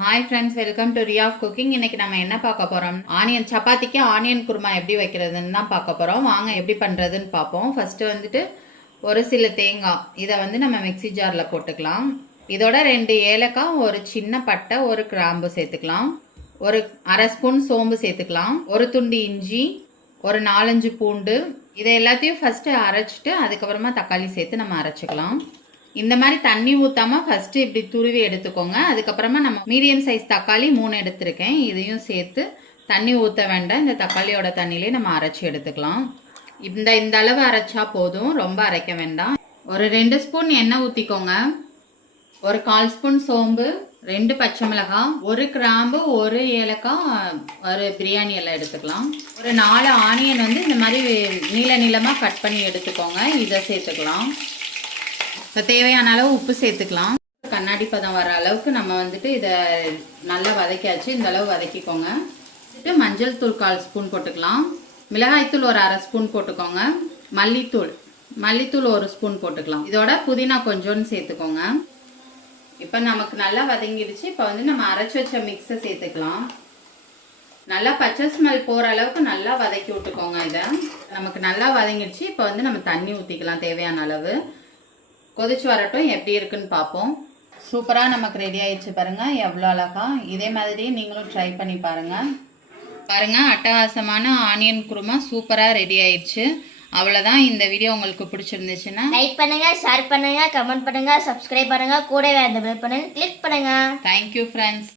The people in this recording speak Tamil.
Hi friends, welcome to Riya cooking. இன்னைக்கு நம்ம என்ன பார்க்க போறோம், ஆனியன் சப்பாத்திக்கு ஆனியன் குருமா எப்படி வைக்கிறதுன்னு தான் பார்க்க போறோம். வாங்க எப்படி பண்றதுன்னு பார்ப்போம். ஃபர்ஸ்ட் வந்துட்டு ஒரு சில தேங்காய் இதை நம்ம மிக்சி ஜார்ல போட்டுக்கலாம். இதோட 2 ஏலக்காய், ஒரு சின்ன பட்டை, ஒரு கிராம்பு சேர்த்துக்கலாம். ஒரு அரை ஸ்பூன் சோம்பு சேர்த்துக்கலாம். ஒரு துண்டு இஞ்சி, ஒரு 4-5 பூண்டு. இதை எல்லாத்தையும் ஃபர்ஸ்ட் அரைச்சிட்டு அதுக்கப்புறமா தக்காளி சேர்த்து நம்ம அரைச்சிக்கலாம். இந்த மாதிரி தண்ணி ஊற்றாமல் ஃபஸ்ட்டு இப்படி துருவி எடுத்துக்கோங்க. அதுக்கப்புறமா நம்ம மீடியம் சைஸ் தக்காளி 3 எடுத்திருக்கேன். இதையும் சேர்த்து தண்ணி ஊற்ற வேண்டாம். இந்த தக்காளியோட தண்ணியிலே நம்ம அரைச்சி எடுத்துக்கலாம். இந்த அளவு அரைச்சா போதும், ரொம்ப அரைக்க வேண்டாம். ஒரு 2 ஸ்பூன் எண்ணெய் ஊற்றிக்கோங்க. ஒரு 1/4 ஸ்பூன் சோம்பு, 2 பச்சை மிளகாய், ஒரு கிராம்பு, ஒரு ஏலக்காய், ஒரு பிரியாணி எல்லாம் எடுத்துக்கலாம். ஒரு 4 ஆனியன் இந்த மாதிரி நீளமாக கட் பண்ணி எடுத்துக்கோங்க. இதை சேர்த்துக்கலாம். இப்போ தேவையான அளவு உப்பு சேர்த்துக்கலாம். கண்ணாடி பதம் வர அளவுக்கு நம்ம இதை நல்லா வதக்கியாச்சு. இந்த அளவு வதக்கிக்கோங்க. மஞ்சள் தூள் 1/4 ஸ்பூன் போட்டுக்கலாம். மிளகாய்த்தூள் ஒரு அரை ஸ்பூன் போட்டுக்கோங்க. மல்லித்தூள் 1 ஸ்பூன் போட்டுக்கலாம். இதோட புதினா கொஞ்சோன்னு சேர்த்துக்கோங்க. இப்போ நமக்கு நல்லா வதங்கிடுச்சு. இப்போ நம்ம அரைச்சி வச்ச மிக்ஸை சேர்த்துக்கலாம். நல்லா பச்சை ஸ்மெல் போகிற அளவுக்கு நல்லா வதக்கி விட்டுக்கோங்க. இதை நமக்கு நல்லா வதங்கிடுச்சு. இப்போ நம்ம தண்ணி ஊற்றிக்கலாம் தேவையான அளவு. கொதிச்சு வரட்டும், எப்படி இருக்குன்னு பார்ப்போம். சூப்பராக நமக்கு ரெடி ஆயிடுச்சு பாருங்கள், எவ்வளோ அழகா. இதே மாதிரி நீங்களும் ட்ரை பண்ணி பாருங்கள். அட்டகாசமான ஆனியன் குருமா சூப்பராக ரெடி ஆயிடுச்சு. அவ்வளோதான். இந்த வீடியோ உங்களுக்கு பிடிச்சிருந்துச்சுன்னா லைக் பண்ணுங்க, ஷேர் பண்ணுங்க, கமெண்ட் பண்ணுங்க, சப்ஸ்கிரைப் பண்ணுங்க, கூடவே அந்த பெல் பட்டனை கிளிக் பண்ணுங்க. Thank you friends.